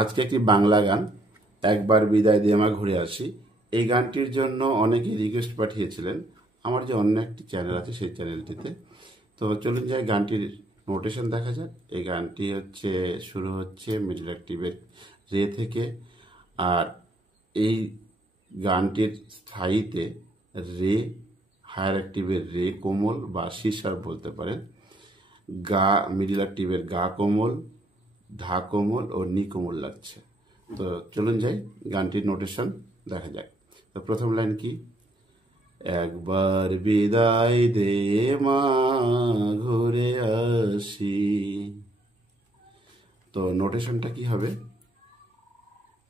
আজকে একটি বাংলা গান, একবার বিদায় দিয়ে আমরা ঘুরে আসি। এই গানটির জন্য অনেকে রিকোয়েস্ট পাঠিয়েছিলেন আমার যে অন্য একটি চ্যানেল আছে সেই চ্যানেলটিতে। তো চলুন যাই গানটির নোটেশন দেখা যাক। এই গানটি শুরু হচ্ছে মিডল অ্যাক্টিভের রে থেকে। আর এই গানটির স্থায়ীতে রে, হায়ার অ্যাক্টিভের রে কোমল বা সি শার্প বলতে পারেন, গা মিডল অ্যাক্টিভের গা কোমল, ধা কোমল ও নি কোমল লাগছে। তো চলুন যাই গানটির নোটেশন দেখা যাক। তো প্রথম লাইন কি, একবার বিদায় দে মা ঘুরে আসি। তো নোটেশনটা কি হবে,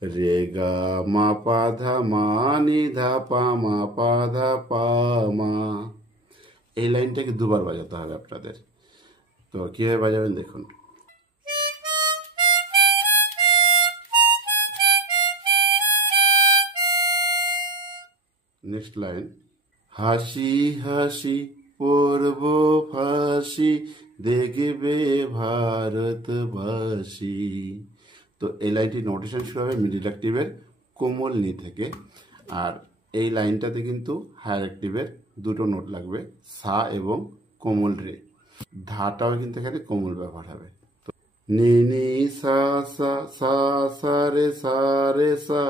রে গা মা পা ধা মা নি ধা পা মা পা ধা পা মা। এই লাইনটাকে দুবার বাজাতে হবে আপনাদের। তো কিভাবে বাজাবেন দেখুন। নেক্সট লাইন, হাসি হাসি পড়ব ফাঁসি দেখবে ভারতবাসী। তো এই লাইনটি নোটেশন শুরু হবে মিডল অ্যাক্টিভের কোমল নি থেকে। আর এই লাইনটাতে কিন্তু হায়ার অ্যাক্টিভের দুটো নোট লাগবে, সা এবং কোমল রে। ধাটাও কিন্তু এখানে কোমল ব্যবহার হবে। তো নি নি সা সা সা সা রে সা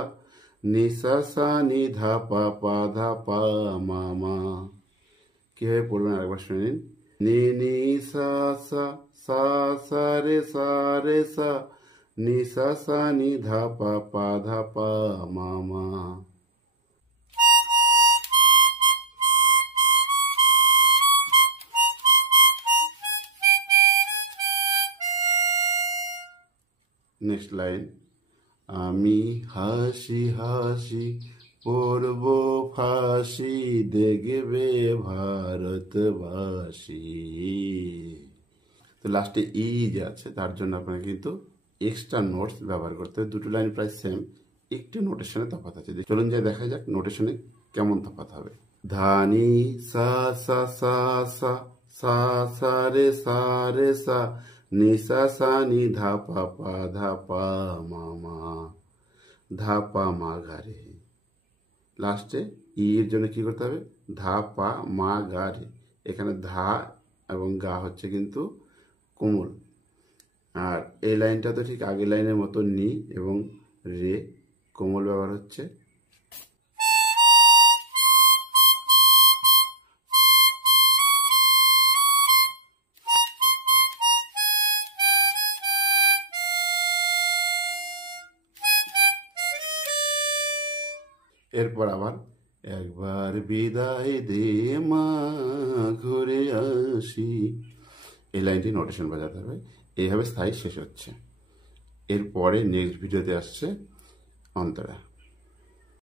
নি সা সা নি ধা পা পা ধা পা মা মা। কিভাবে পড়বেন আরেকবার শুনে নিন। নি নি সা সা সা সা রে সা নি সা সা নি ধা পা পা ধা পা মা মা। নেক্সট লাইন, আমি হাসি হাসি পড়ব ফাঁসি দেখবে ভারতবাসী। তো লাস্টে ই যে আছে তার জন্য আপনাকে কিন্তু এক্সট্রা নোটস ব্যবহার করতে হবে। দুটো লাইন প্রায় সেম, একটু নোটেশনে তফাৎ আছে। চলুন যাই দেখা যাক নোটেশনে কেমন তফাৎ হবে। ধানি সা সা সা সা সা সা রে সা নি সা সা নি ধা পা পা ধা পা মা মা ধা পা মা গা রে। লাস্টে ই এর জন্য কি করতে হবে, ধা পা মা গা রে। এখানে ধা এবং গা হচ্ছে কিন্তু কোমল। আর এই লাইনটা তো ঠিক আগের লাইনের মতো নি এবং রে কোমল ব্যবহার হচ্ছে। এরপর আবার একবার বিদায় দে মা ঘুরে আসি। এই লাইনটি নোটেশন বাজাতে হবে। এইভাবে স্থায়ী শেষ হচ্ছে। এরপরে নেক্সট ভিডিওতে আসছে অন্তরা।